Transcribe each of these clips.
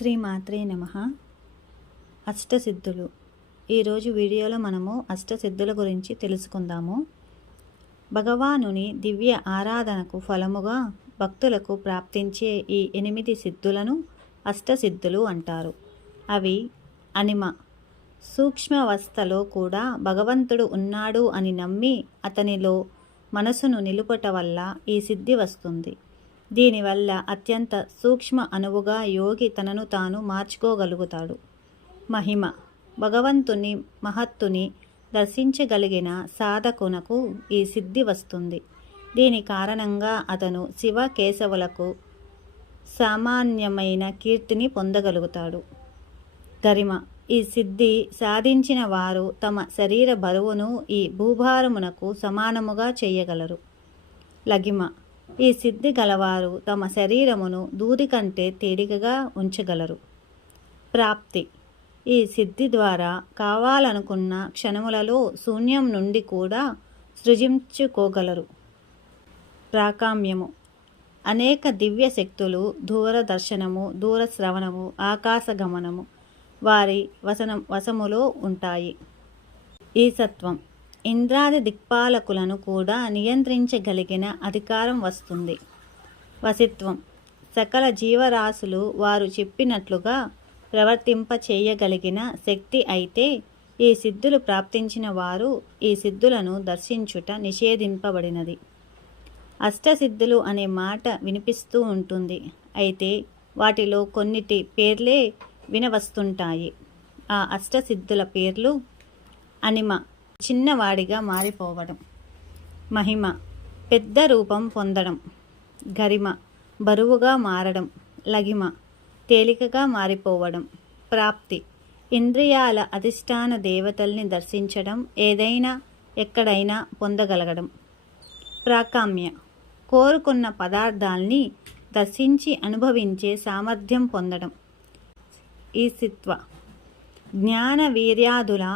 శ్రీమాత్రే నమః. అష్టసిద్ధులు. ఈరోజు వీడియోలో మనము అష్టసిద్ధుల గురించి తెలుసుకుందాము. భగవానుని దివ్య ఆరాధనకు ఫలముగా భక్తులకు ప్రాప్తించే ఈ 8 సిద్ధులను అష్టసిద్ధులు అంటారు. అవి అనిమ, సూక్ష్మావస్థలో కూడా భగవంతుడు ఉన్నాడు అని నమ్మి అతనిలో మనసును నిలుపుట వల్ల ఈ సిద్ధి వస్తుంది. దీనివల్ల అత్యంత సూక్ష్మ అణువుగా యోగి తనను తాను మార్చుకోగలుగుతాడు. మహిమ, భగవంతుని మహత్తుని దర్శించగలిగిన సాధకునకు ఈ సిద్ధి వస్తుంది. దీని కారణంగా అతను శివ కేశవులకు సామాన్యమైన కీర్తిని పొందగలుగుతాడు. గరిమ, ఈ సిద్ధి సాధించిన వారు తమ శరీర బరువును ఈ భూభారమునకు సమానముగా చేయగలరు. లగిమ, ఈ సిద్ధి గలవారు తమ శరీరమును దూది కంటే తేలికగా ఉంచగలరు. ప్రాప్తి, ఈ సిద్ధి ద్వారా కావాలనుకున్న క్షణములలో శూన్యం నుండి కూడా సృజించుకోగలరు. ప్రాకామ్యము, అనేక దివ్య శక్తులు, దూరదర్శనము, దూరశ్రవణము, ఆకాశగమనము వారి వశములో ఉంటాయి. ఈశత్వం, ఇంద్రాది దిక్పాలకులను కూడా నియంత్రించగలిగిన అధికారం వస్తుంది. వశిత్వం, సకల జీవరాశులు వారు చెప్పినట్లుగా ప్రవర్తింప చేయగలిగిన శక్తి అయితే ఈ సిద్ధులు ప్రాప్తించిన వారు ఈ సిద్ధులను దర్శించుట నిషేధింపబడినది. అష్టసిద్ధులు అనే మాట వినిపిస్తూ ఉంటుంది. అయితే వాటిలో కొన్నిటి పేర్లే వినవస్తుంటాయి. ఆ అష్టసిద్ధుల పేర్లు: అనిమ, చిన్నవాడిగా మారిపోవడం. మహిమ, పెద్ద రూపం పొందడం. గరిమ, బరువుగా మారడం. లగిమ, తేలికగా మారిపోవడం. ప్రాప్తి, ఇంద్రియాల అధిష్టాన దేవతల్ని దర్శించడం, ఏదైనా ఎక్కడైనా పొందగలగడం. ప్రాకామ్య, కోరుకున్న పదార్థాల్ని దర్శించి అనుభవించే సామర్థ్యం పొందడం. ఈశిత్వ, జ్ఞాన వీర్యాదుల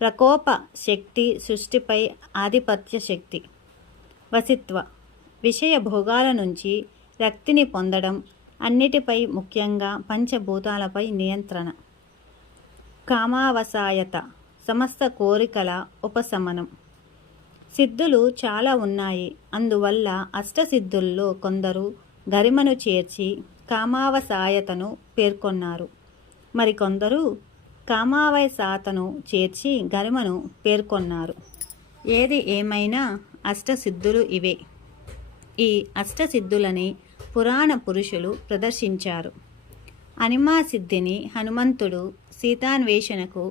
ప్రకోప శక్తి, సృష్టిపై ఆధిపత్య శక్తి. వశిత్వ, విషయ భోగాల నుంచి రక్తిని పొందడం, అన్నిటిపై ముఖ్యంగా పంచభూతాలపై నియంత్రణ. కామావసాయత, సమస్త కోరికల ఉపశమనం. సిద్ధులు చాలా ఉన్నాయి. అందువల్ల అష్టసిద్ధుల్లో కొందరు గరిమను చేర్చి కామావసాయతను పేర్కొన్నారు. మరికొందరు కామావసాతను చేర్చి గరిమను పేర్కొన్నారు. ఏది ఏమైనా అష్టసిద్ధులు ఇవే. ఈ అష్టసిద్ధులని పురాణ పురుషులు ప్రదర్శించారు. అనిమా సిద్ధిని హనుమంతుడు సీతాన్వేషణకు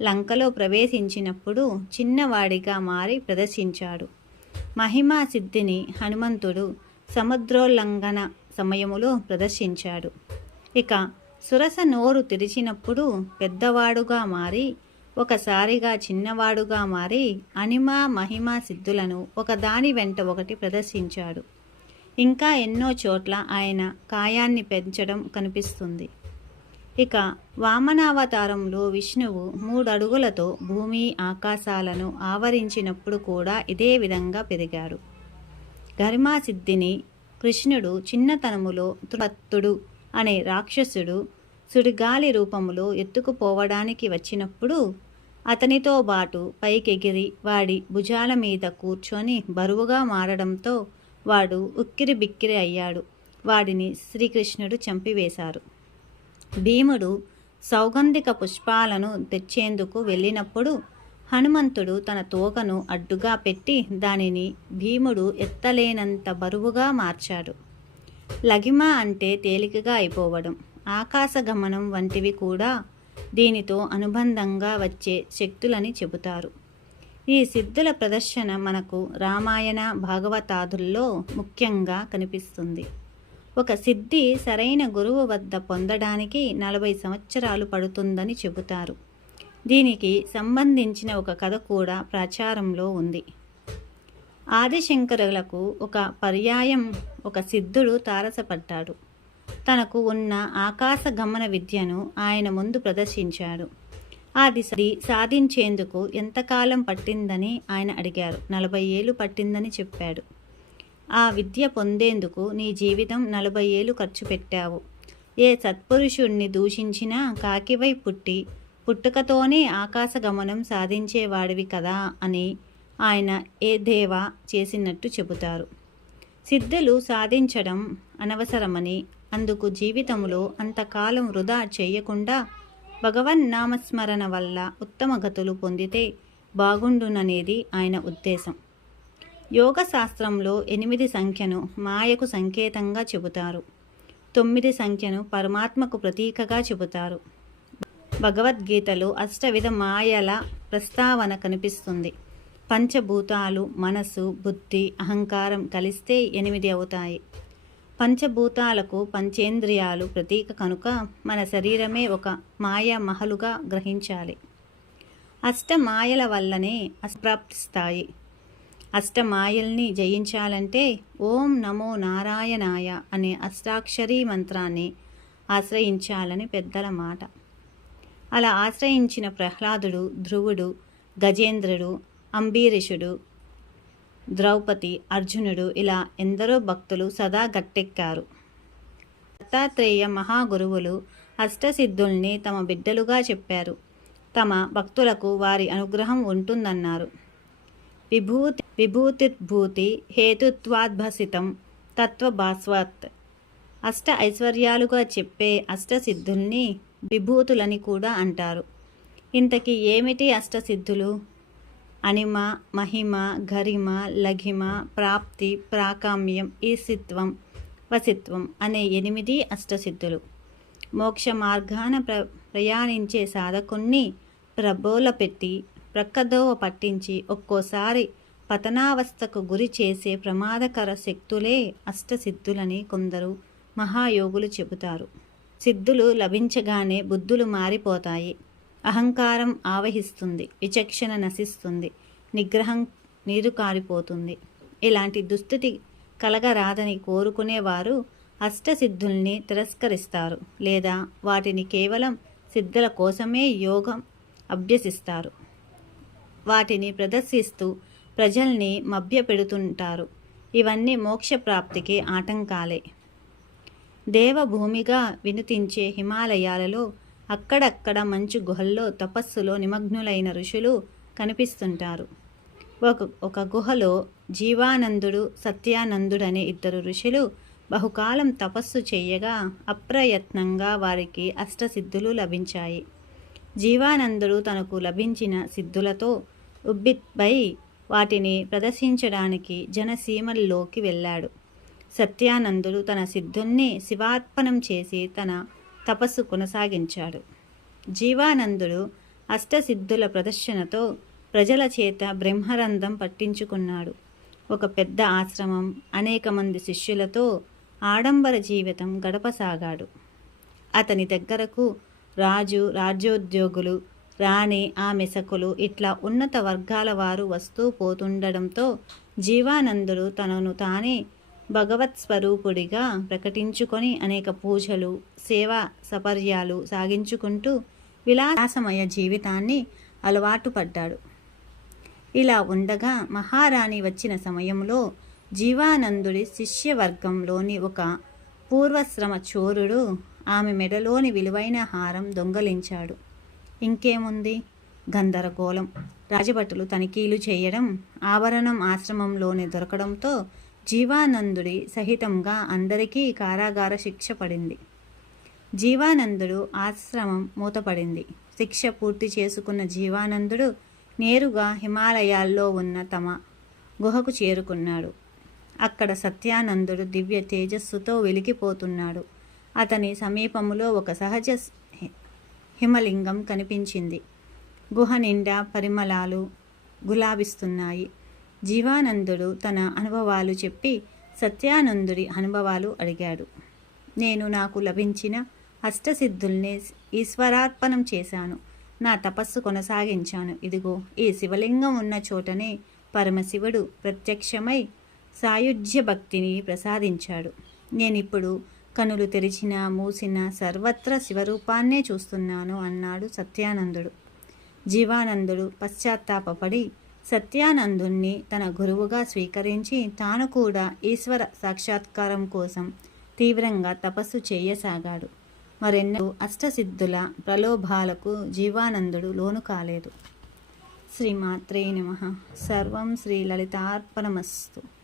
లంకలో ప్రవేశించినప్పుడు చిన్నవాడిగా మారి ప్రదర్శించాడు. మహిమా సిద్ధిని హనుమంతుడు సముద్రోల్లంఘన సమయములో ప్రదర్శించాడు. ఇక సురస నోరు తెరిచినప్పుడు పెద్దవాడుగా మారి ఒకసారిగా చిన్నవాడుగా మారి అనిమా మహిమా సిద్ధులను ఒకదాని వెంట ఒకటి ప్రదర్శించాడు. ఇంకా ఎన్నో చోట్ల ఆయన కాయాన్ని పెంచడం కనిపిస్తుంది. ఇక వామనావతారంలో విష్ణువు 3 అడుగులతో భూమి ఆకాశాలను ఆవరించినప్పుడు కూడా ఇదే విధంగా పెరిగాడు. గరిమా సిద్ధిని కృష్ణుడు చిన్నతనములో తుడు అనే రాక్షసుడు సుడిగాలి రూపములో ఎత్తుకుపోవడానికి వచ్చినప్పుడు అతనితో బాటు పైకెగిరి వాడి భుజాల మీద కూర్చొని బరువుగా మారడంతో వాడు ఉక్కిరి బిక్కిరి అయ్యాడు. వాడిని శ్రీకృష్ణుడు చంపివేశారు. భీముడు సౌగంధిక పుష్పాలను తెచ్చేందుకు వెళ్ళినప్పుడు హనుమంతుడు తన తోకను అడ్డుగా పెట్టి దానిని భీముడు ఎత్తలేనంత బరువుగా మార్చాడు. లగిమ అంటే తేలికగా అయిపోవడం, ఆకాశగమనం వంటివి కూడా దీనితో అనుబంధంగా వచ్చే శక్తులని చెబుతారు. ఈ సిద్ధుల ప్రదర్శన మనకు రామాయణ భాగవతాదుల్లో ముఖ్యంగా కనిపిస్తుంది. ఒక సిద్ధి సరైన గురువు వద్ద పొందడానికి 40 సంవత్సరాలు పడుతుందని చెబుతారు. దీనికి సంబంధించిన ఒక కథ కూడా ప్రచారంలో ఉంది. ఆదిశంకరులకు ఒక పర్యాయం ఒక సిద్ధుడు తారసపడ్డాడు. తనకు ఉన్న ఆకాశ గమన విద్యను ఆయన ముందు ప్రదర్శించాడు. అది సాధించేందుకు ఎంతకాలం పట్టిందని ఆయన అడిగారు. 40 ఏళ్ళు పట్టిందని చెప్పాడు. ఆ విద్య పొందేందుకు నీ జీవితం 40 ఏళ్ళు ఖర్చు పెట్టావు. ఏ సత్పురుషుణ్ణి దూషించినా కాకివై పుట్టి పుట్టుకతోనే ఆకాశగమనం సాధించేవాడివి కదా అని ఆయన ఏ దేవా చేసినట్టు చెబుతారు. సిద్ధులు సాధించడం అనవసరమని, అందుకు జీవితంలో అంతకాలం వృధా చేయకుండా భగవన్నామస్మరణ వల్ల ఉత్తమ గతులు పొందితే బాగుండుననేది ఆయన ఉద్దేశం. యోగ శాస్త్రంలో 8 సంఖ్యను మాయకు సంకేతంగా చెబుతారు. 9 సంఖ్యను పరమాత్మకు ప్రతీకగా చెబుతారు. భగవద్గీతలో అష్టవిధ మాయల ప్రస్తావన కనిపిస్తుంది. పంచభూతాలు, మనసు, బుద్ధి, అహంకారం కలిస్తే 8 అవుతాయి. పంచభూతాలకు పంచేంద్రియాలు ప్రతీక కనుక మన శరీరమే ఒక మాయా మహలుగా గ్రహించాలి. అష్టమాయల వల్లనే అప్రాప్తిస్తాయి. అష్టమాయల్ని జయించాలంటే ఓం నమో నారాయణాయ అనే అష్టాక్షరీ మంత్రాన్ని ఆశ్రయించాలని పెద్దల మాట. అలా ఆశ్రయించిన ప్రహ్లాదుడు, ధ్రువుడు, గజేంద్రుడు, అంబరీషుడు, ద్రౌపది, అర్జునుడు ఇలా ఎందరో భక్తులు సదా గట్టెక్కారు. దత్తాత్రేయ మహాగురువులు అష్టసిద్ధుల్ని తమ బిడ్డలుగా చెప్పారు. తమ భక్తులకు వారి అనుగ్రహం ఉంటుందన్నారు. విభూతిర్భూతి హేతుత్వాద్భసితం తత్వభాస్వత్. అష్ట ఐశ్వర్యాలుగా చెప్పే అష్టసిద్ధుల్ని విభూతులని కూడా అంటారు. ఇంతకీ ఏమిటి అష్టసిద్ధులు? అనిమ, మహిమ, గరిమ, లఘిమ, ప్రాప్తి, ప్రాకామ్యం, ఈసిత్వం, వసిత్వం అనే 8 అష్టసిద్ధులు. మోక్ష మార్గాన ప్రయాణించే సాధకుణ్ణి ప్రబోలపెట్టి ప్రక్కదోవ పట్టించి ఒక్కోసారి పతనావస్థకు గురి చేసే ప్రమాదకర శక్తులే అష్టసిద్ధులని కొందరు మహాయోగులు చెబుతారు. సిద్ధులు లభించగానే బుద్ధులు మారిపోతాయి. అహంకారం ఆవహిస్తుంది, విచక్షణ నశిస్తుంది, నిగ్రహం నీరు కారిపోతుంది. ఇలాంటి దుస్థితి కలగరాదని కోరుకునేవారు అష్టసిద్ధుల్ని తిరస్కరిస్తారు లేదా వాటిని కేవలం సిద్ధుల కోసమే యోగం అభ్యసిస్తారు. వాటిని ప్రదర్శిస్తూ ప్రజల్ని మభ్యపెడుతుంటారు. ఇవన్నీ మోక్షప్రాప్తికి ఆటంకాలే. దేవభూమిగా వినుతించే హిమాలయాలలో అక్కడక్కడ మంచు గుహల్లో తపస్సులో నిమగ్నులైన ఋషులు కనిపిస్తుంటారు. ఒక గుహలో జీవానందుడు, సత్యానందుడనే 2 ఋషులు బహుకాలం తపస్సు చేయగా అప్రయత్నంగా వారికి అష్టసిద్ధులు లభించాయి. జీవానందుడు తనకు లభించిన సిద్ధులతో ఉబ్బిబ్బై వాటిని ప్రదర్శించడానికి జనసీమల్లోకి వెళ్ళాడు. సత్యానందుడు తన సిద్ధుల్ని శివార్పణం చేసి తన తపస్సు కొనసాగించాడు. జీవానందుడు అష్టసిద్ధుల ప్రదర్శనతో ప్రజల చేత బ్రహ్మరంధం పట్టించుకున్నాడు. ఒక పెద్ద ఆశ్రమం, అనేక మంది శిష్యులతో ఆడంబర జీవితం గడపసాగాడు. అతని దగ్గరకు రాజు, రాజ్యోద్యోగులు, రాణి, ఆమె సకులు ఇట్లా ఉన్నత వర్గాల వారు వస్తూ పోతుండడంతో జీవానందుడు తనను తానే భగవత్ స్వరూపుడిగా ప్రకటించుకొని అనేక పూజలు, సేవా సపర్యాలు సాగించుకుంటూ విలాసమయ జీవితాన్ని అలవాటు పడ్డాడు. ఇలా ఉండగా మహారాణి వచ్చిన సమయంలో జీవానందుడి శిష్యవర్గంలోని ఒక పూర్వశ్రమ చోరుడు ఆమె మెడలోని విలువైన హారం దొంగలించాడు. ఇంకేముంది, గందరగోళం. రాజభటులు తనిఖీలు చేయడం, ఆభరణం ఆశ్రమంలోనే దొరకడంతో జీవానందుడి సహితంగా అందరికీ కారాగార శిక్ష పడింది. జీవానందుడు ఆశ్రమం మూతపడింది. శిక్ష పూర్తి చేసుకున్న జీవానందుడు నేరుగా హిమాలయాల్లో ఉన్న తమ గుహకు చేరుకున్నాడు. అక్కడ సత్యానందుడు దివ్య తేజస్సుతో వెలిగిపోతున్నాడు. అతని సమీపములో ఒక సహజ హిమలింగం కనిపించింది. గుహ నిండా పరిమళాలు గులాబిస్తున్నాయి. జీవానందుడు తన అనుభవాలు చెప్పి సత్యానందుడి అనుభవాలు అడిగాడు. నేను నాకు లభించిన అష్టసిద్ధుల్ని ఈశ్వరార్పణం చేశాను. నా తపస్సు కొనసాగించాను. ఇదిగో ఈ శివలింగం ఉన్న చోటనే పరమశివుడు ప్రత్యక్షమై సాయుధ్య భక్తిని ప్రసాదించాడు. నేనిప్పుడు కనులు తెరిచినా మూసినా సర్వత్రా శివరూపాన్నే చూస్తున్నాను అన్నాడు సత్యానందుడు. జీవానందుడు పశ్చాత్తాపపడి సత్యానందుణ్ణి తన గురువుగా స్వీకరించి తాను కూడా ఈశ్వర సాక్షాత్కారం కోసం తీవ్రంగా తపస్సు చేయసాగాడు. మరెన్నో అష్టసిద్ధుల ప్రలోభాలకు జీవానందుడు లోను కాలేదు. శ్రీమాత్రే నమః. సర్వం శ్రీ లలితార్పణమస్తు.